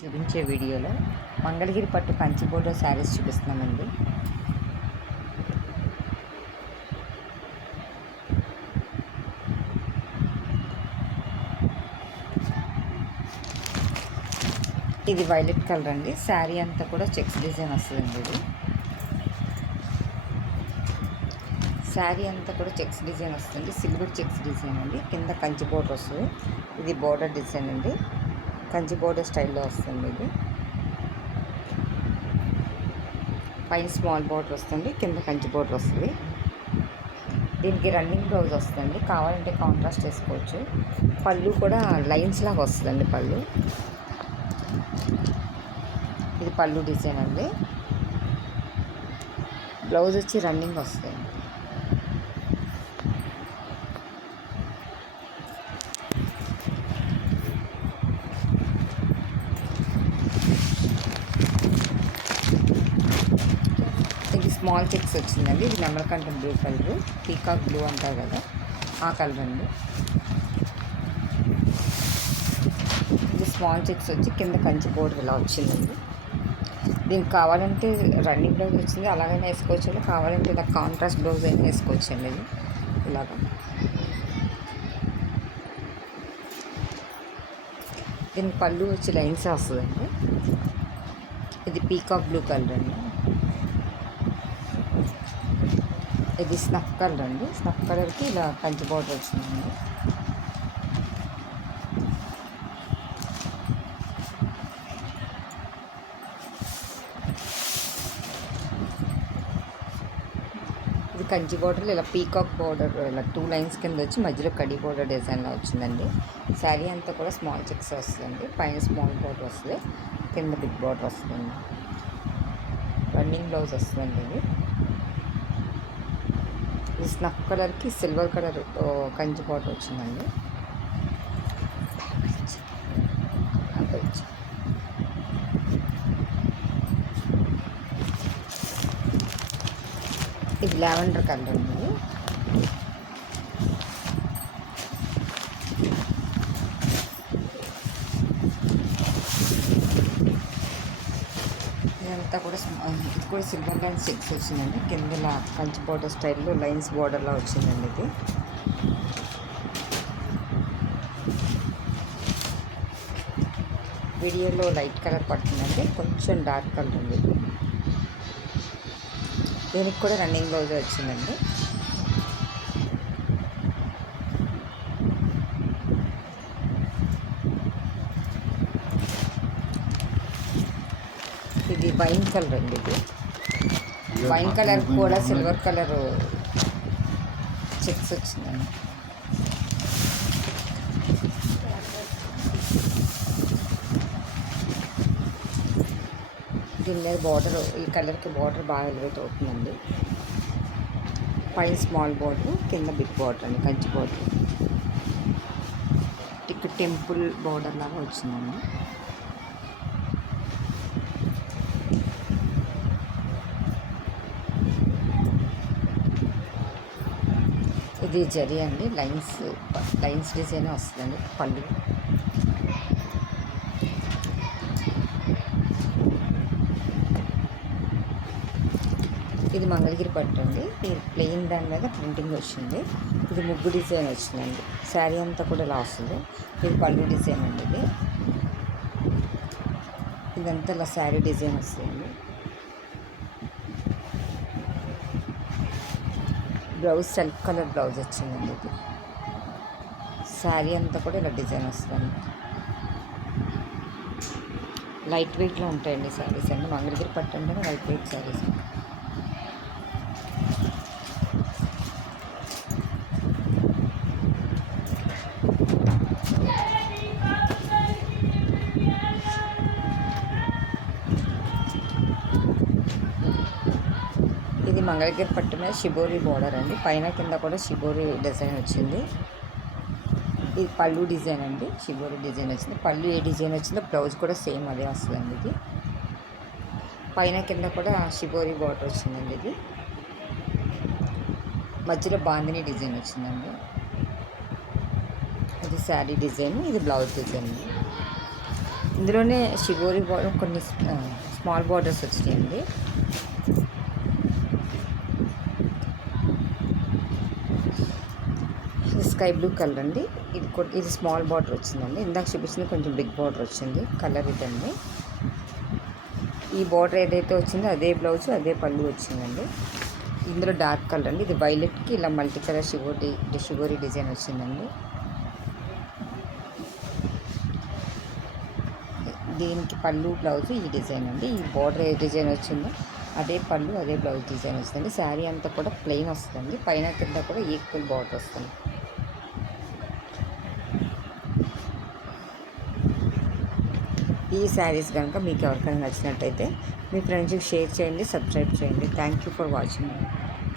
చూపించే వీడియోలో మంగళగిరి పట్టు కంచి బోర్డర్ శారీస్ చూపిస్తున్నామండి. ఇది వైలెట్ కలర్ అండి. శారీ అంతా కూడా చెక్స్ డిజైన్ వస్తుందండి. ఇది శారీ అంతా కూడా చెక్స్ డిజైన్ వస్తుంది. సిల్వర్ చెక్స్ డిజైన్ అండి. కింద కంచి బోర్డర్ వస్తుంది. ఇది బోర్డర్ డిజైన్ అండి. కంచి బోర్డర్ స్టైల్లో వస్తుంది. ఇది పైన స్మాల్ బోర్డర్ వస్తుంది, కింద కంచి బోర్డర్ వస్తుంది. దీనికి రన్నింగ్ బ్లౌజ్ వస్తుంది. కావాలంటే కాంట్రాస్ట్ వేసుకోవచ్చు. పళ్ళు కూడా లైన్స్ లాగా వస్తుందండి. పళ్ళు ఇది పళ్ళు డిజైన్ అండి. బ్లౌజ్ వచ్చి రన్నింగ్ వస్తుంది. ఇది స్మాల్ చెక్స్ వచ్చిందండి. ఇది నెమలకంఠ బ్లూ కలర్, పీకాక్ బ్లూ అంటారు కదా, ఆ కలర్ అండి. ఇది స్మాల్ చెక్స్ వచ్చి కింద కంచి బోర్డర్ ఇలా వచ్చిందండి. దీనికి కావాలంటే రన్నింగ్ బ్లౌజ్ వచ్చింది, అలాగైనా వేసుకోవచ్చు. కావాలంటే ఇలా కాంట్రాస్ట్ బ్లౌజ్ అయినా వేసుకోవచ్చు అండి. ఇది ఇలాగా దీనికి పళ్ళు వచ్చి లైన్స్ వస్తుందండి. ఇది పీకాక్ బ్లూ కలర్ అండి. ఇది స్నఫ్ కలర్ అండి. స్నఫ్ కలర్కి ఇలా కంచి బోర్డర్ వచ్చిందండి. ఇది కంచి బోర్డర్లో ఇలా పీకాక్ బోర్డర్ ఇలా 2 లైన్స్ కింద వచ్చి మధ్యలో కడి బోర్డర్ డిజైన్లో వచ్చిందండి. శారీ అంతా కూడా స్మాల్ చెక్స్ వస్తుందండి. పైన స్మాల్ బోర్డర్ వస్తుంది, కింద బిగ్ బోర్డర్ వస్తుందండి. రన్నింగ్ బ్లౌజ్ వస్తుందండి. ఇది స్నఫ్ కలర్కి సిల్వర్ కలర్ కంచి బోర్డర్ వచ్చిందండి. ఇది లావెండర్ కలర్ అండి. ఇదంతా కూడా ఇది కూడా సిల్వర్ లైన్స్ చెక్స్ వచ్చిందండి. కింద కంచి బోర్డర్ స్టైల్లో లైన్స్ బోర్డర్లా వచ్చిందండి. ఇది వీడియోలో లైట్ కలర్ పడుతుందండి, కొంచెం డార్క్ కలర్ ఉంది. దీనికి కూడా రన్నింగ్ బ్లౌజ్ వచ్చిందండి. ఇది వైన్ కలర్ అండి. ఇది వైన్ కలర్ కూడా సిల్వర్ కలర్ చెక్స్ వచ్చిందండి. దీని మీద బార్డర్, ఈ కలర్కి బార్డర్ బాగా ఎలివేట్ అవుతుందండి. పైన స్మాల్ బార్డర్, కింద బిగ్ బార్డర్ అండి. కంచి బార్డర్ ఇక్కడ టెంపుల్ బార్డర్ లాగా వచ్చిందండి. ఇది జరీ అండి. లైన్స్ డిజైన్ వస్తుందండి. పళ్ళు ఇది మంగళగిరి పట్టు అండి. ఇది ప్లెయిన్ దాని మీద ప్రింటింగ్ వచ్చింది. ఇది ముగ్గు డిజైన్ వచ్చిందండి. శారీ అంతా కూడా ఇలా వస్తుంది. ఇది పళ్ళు డిజైన్ అండి. ఇదంతా ఇలా శారీ డిజైన్ వస్తుంది. బ్లౌజ్ సెల్ఫ్ కలర్ బ్లౌజ్ వచ్చిందండి. ఇది శారీ అంతా కూడా ఇలా డిజైన్ వస్తుంది. లైట్ వెయిట్లో ఉంటాయండి శారీస్ అండి. మంగళగిరి పట్టు అంటే లైట్ వెయిట్ శారీస్. ఇది మంగళగిరి పట్టు మీద షిబోరి బోర్డర్ అండి. పైన కింద కూడా షిబోరి డిజైన్ వచ్చింది. ఇది పళ్ళు డిజైన్ అండి. షిబోరి డిజైన్ వచ్చింది. పళ్ళు ఏ డిజైన్ వచ్చిందో బ్లౌజ్ కూడా సేమ్ అదే వస్తుందండి. ఇది పైన కింద కూడా షిబోరి బోర్డర్ వచ్చిందండి. ఇది మధ్యలో బాందిని డిజైన్ వచ్చిందండి. ఇది శారీ డిజైన్, ఇది బ్లౌజ్ డిజైన్. ఇందులోనే షిబోరి బార్డర్ కొన్ని స్మాల్ బార్డర్స్ వచ్చినాయండి. ఇది స్కై బ్లూ కలర్ అండి. ఇది స్మాల్ బార్డర్ వచ్చిందండి. ఇందాక చూపించింది కొంచెం బిగ్ బార్డర్ వచ్చింది. కలర్ ఇదండి. ఈ బార్డర్ ఏదైతే వచ్చిందో అదే బ్లౌజ్ అదే పళ్ళు వచ్చిందండి. ఇందులో డార్క్ కలర్ అండి. ఇది వైలెట్కి ఇలా మల్టీ కలర్ షిబోరి డిజైన్ వచ్చిందండి. దీనికి పళ్ళు బ్లౌజ్ ఈ డిజైన్ అండి. ఈ బార్డర్ ఏ డిజైన్ వచ్చిందో అదే పళ్ళు అదే బ్లౌజ్ డిజైన్ వస్తుంది. శారీ అంతా కూడా ప్లెయిన్ వస్తుంది. పైన కింద కూడా ఈక్వల్ బార్డర్ వస్తుంది. ఈ శారీస్ కనుక మీకు ఎవరికైనా నచ్చినట్టయితే మీ ఫ్రెండ్స్కి షేర్ చేయండి, సబ్స్క్రైబ్ చేయండి. Thank you for watching.